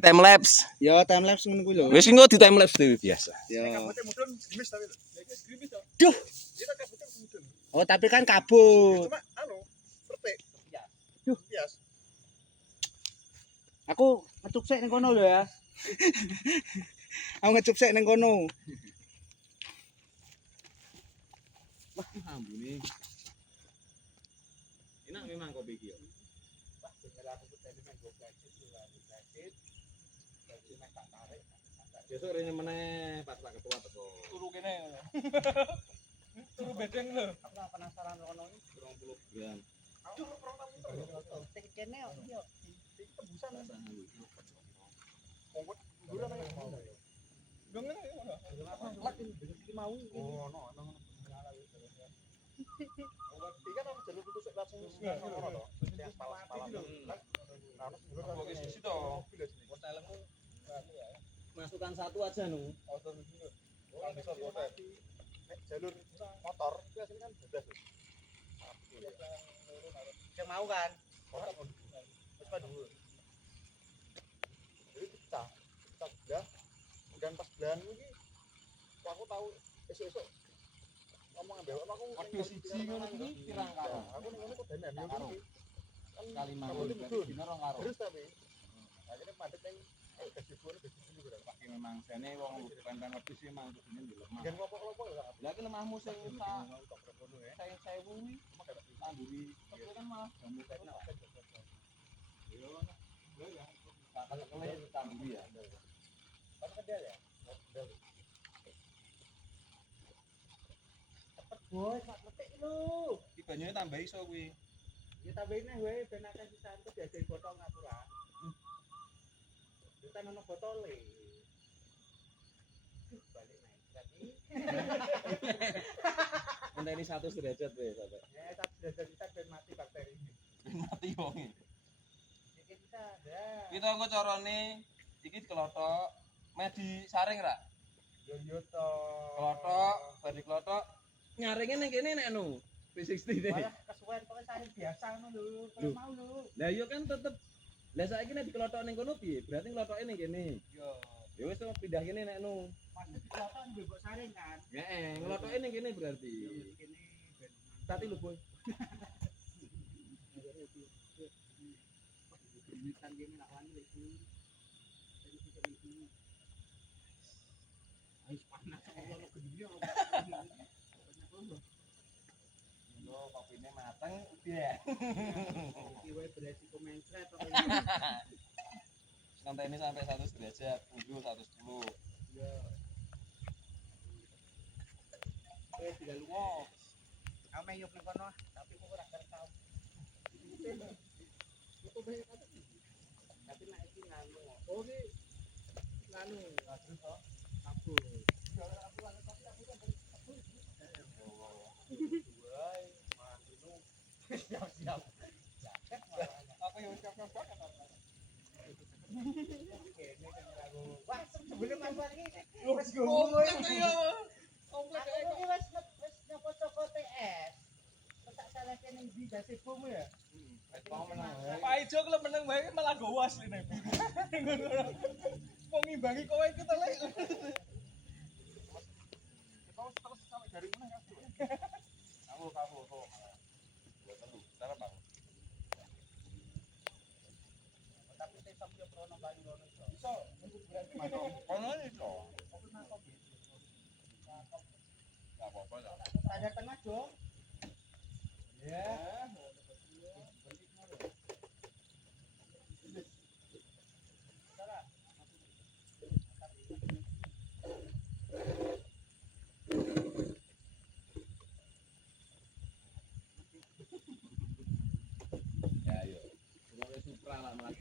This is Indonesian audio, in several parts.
time lapse. Ya time lapse ngono kuwi lho. Wis engko di time lapse dhewe biasa. Ya. Kabutnya mudun grimis tapi lho. Ya iki grimis to. Duh. Kita kabutnya mudun. Oh, tapi kan kabut. Cuma pertik. Ya. Duh. Bias. Aku ngecuk sik ning kono lho ya. Aku ngecuk sik ning kono. Wah, ambune. Enak memang kopi iki yo. Wah, bener aku tadi main go plastik lho, plastik. Jadi main tak tarik. Besok rene meneh pas Pak Ketua teko. Turu kene ngono. Turu bedeng lho. Aku penasaran kono iki 20 gram. Aduh, perang tamu. Sik kene yo. Iki tembusan. Monggo mbura nang ngono. Dong ngene ngono. Lek iki mau. Oh, ono. Iki kan aku jalur putus langsung ngono to. Yang malam-malam. Nah, ono sing sisi to. Hotelmu Masukkan satu aja nu. auto dulu. Kan bisa hotel. Jalur motor itu aslinya kan bebas. Yang mau kan? Ora pun. Wis padha dulu. Jadi pecah belah. Dan pas belahan iki aku tahu esuk-esuk ngomong ambek aku Waduh siji ngono kuwi pirang karo. aku ngono kok danan yo iki. Kan Kali kabutnya mangkok mudun. dina 2 karo. Terus tapi akhirnya padet yang gajibun berarti. Tapi memang jane wong bukan wedhus sih memang kudune di lemah. Gen ngopo-ngopo ya. Lah ki lemahmu sing sak ya. saya kuwi namburi itu kan malah jamu tekno. Yo ya. Kakak kele tamburi ya. Kan kedel ya. Cepet bos, sak metik lho. Iki banyune tambah iso kuwi. Ya tambahin neh wae ben akeh sisaan kok diajari botol ngapura. Yo kan ono botole. Balik naik lagi. Enteni 100 derajat wis sampe. Ya tak derajat kita ben mati bakteri ini. Mati wonge. Iki kita ada. Kita engko carane iki dikelothok, meh disaring ra? Yo to. Klothok, bar dikelothok nyaringe ning kene nek anu P60 ne. Malah kesuwen pokoke saring biasa ngono lho. Kalau Lho. mau lho. Lah iya kan tetep. Lah saiki nek dikelothok ning kono piye? Berarti ngelothoke ning kene. Yo. Ya wis pindah kene nek anu. Maksud kelotok mbok saring kan. Heeh, ngelothoke ning kene berarti. Kene ben Tati lho, Boy. Kan gini nak wani itu. Jadi kita itu. Ais panas Allah lo gede lo. Yo kopine mateng udah. Iki wae beresiko mencret to. Sampai ini sampai 100 derajat, unggul 110. Ya. Tidak lunga. Ame yuk nang kono, tapi kok ora kerekam. Itu bae kata. Tapi nek iki nganu. Oh iki nganu, terus to. Aku. Siap-siap. Aku yang siap-siap kan. Wah, sebelum masuk iki Wes go. Komplek iki wis nyopot-nyopot TS. Tak salah kene ndi dasi bom ya. Pak Ijo kalau meneng bae malah gowas ini. Mau ngimbangi kowe kita lek. Kita terus sampai dari mana kan? Kamu kok. Buat telu. Cara Bang. Tapi tetap yo prono bali ngono iso. Iso. Kono iso. Enggak apa-apa lah. Ada tengah dong. Ya. Ya ayo. Pokoke Supra lah malah.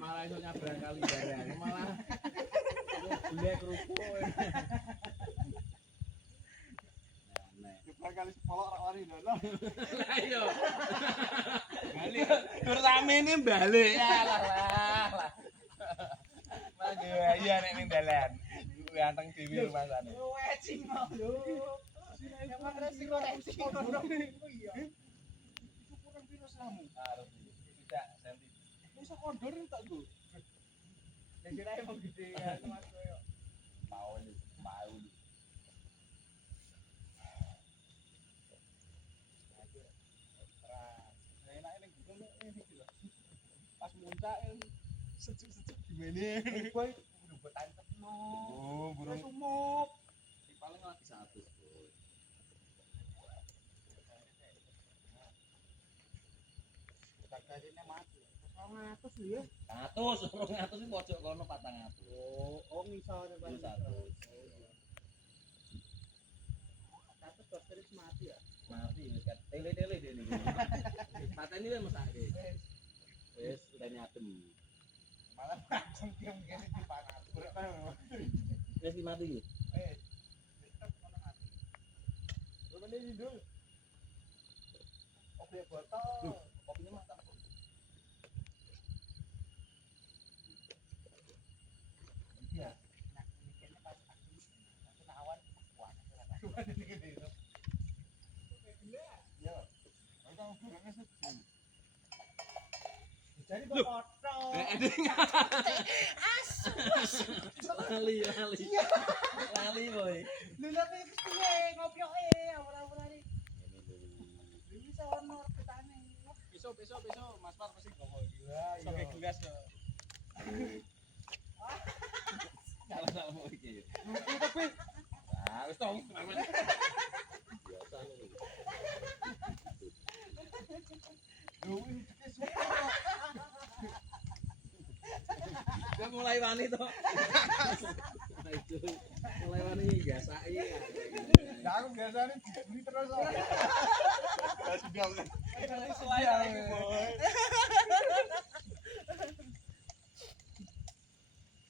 Malah iso nyabrang kali barang. Malah golek kerupuk. Nah, Jeblar kali sepolok rak lari lho. Lah iya. Balik. Tur samene balik. Alah. Mangga iya nek ning dalan. Ganteng dhewe rumasane. Wecing mau lho. Emang resiko ngono. Iya. Itu kurang virus kamu. Harus tidak senti. Iso kondor tak, Bu? Kira emang gede ya, Mas. Mau ini, mau. Enak ini gitu loh. Pas muncak sejuk-sejuk gimana? Boy, udah buat tancap no. Oh, burung Sumuk. Paling lagi 100. Harganya mati. 200 lho ya. 100 iki pojok kono 400. Oh ngisore Pak. 100. 100 terus mati ya. Mati wis kat tele-tele dene iki. Pateni wis mesake. Wis udah nyadem. malah langsung diam gini di panas. Wis mati iki. Tetep ono mati. Rumene indul. Oke botol. Kopinya mantap. Iya. Nah, ini kayaknya pas aku awan kuat. Cuman ini gede itu. Ya. Kalau burungnya sejuk. Jadi botol. Lali. Lali boy. Lha tapi piye ngopyoke ora-ora iki. Iki sono petane. Besok Mas Par pasti ngomong gila. Sampai gelas yo. Salah mau iki. Lucu tapi. Nah, wis tong. Biasa lho. Duh, ini suka. Dia mulai wani to. Mulai wani gasaki. Ya aku biasanya dibeli terus. Ya sudah. Suaya.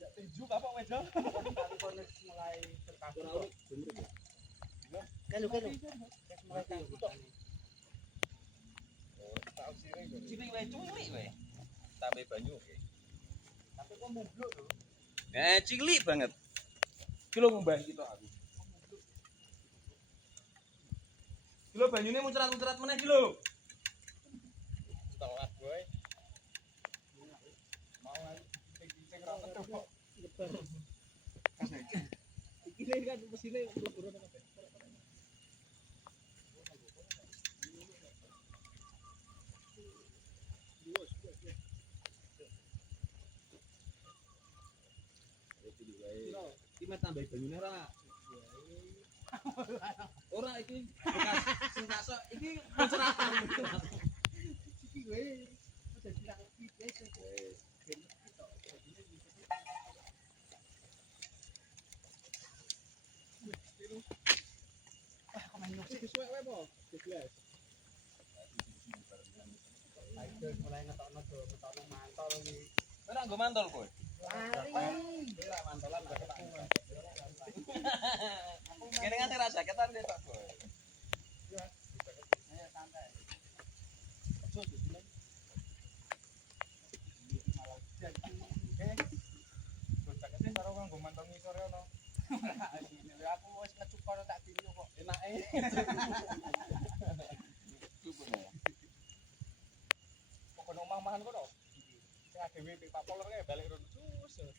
Ya tinju apa wedok? Mulai terkabur. Ora urut. Kan mulai terkabur. Tahu sih ini. Cilik wae culik wae. Tambah banyu oke. Tapi kok mubluk lho. Cilik banget. Kilo ngembah kita aku. Kilo banyune muncrat-muncrat meneh iki lho. Telat boy. Mau aja sing ra metu kok. Iki kan mesine mlebu apa? Iki meh tambah banyune ora. Ora iki bekas sing tak sok iki muncratan. Iki kowe udah bilang iki wis. Mulai ngetokno mantol iki. Ora nggo mantol kowe. Lari. Ora mantolan gak ketak. Kene kan ora jaketan ketok kowe. Ayo santai. Jaketnya karo kanggo mantong ngisore ono. Aku wis ngecuk kono tak dino kok. Enake. Pokoknya omah-omahan kono. Sing adewe Pak Poler kae balik rono. Sus.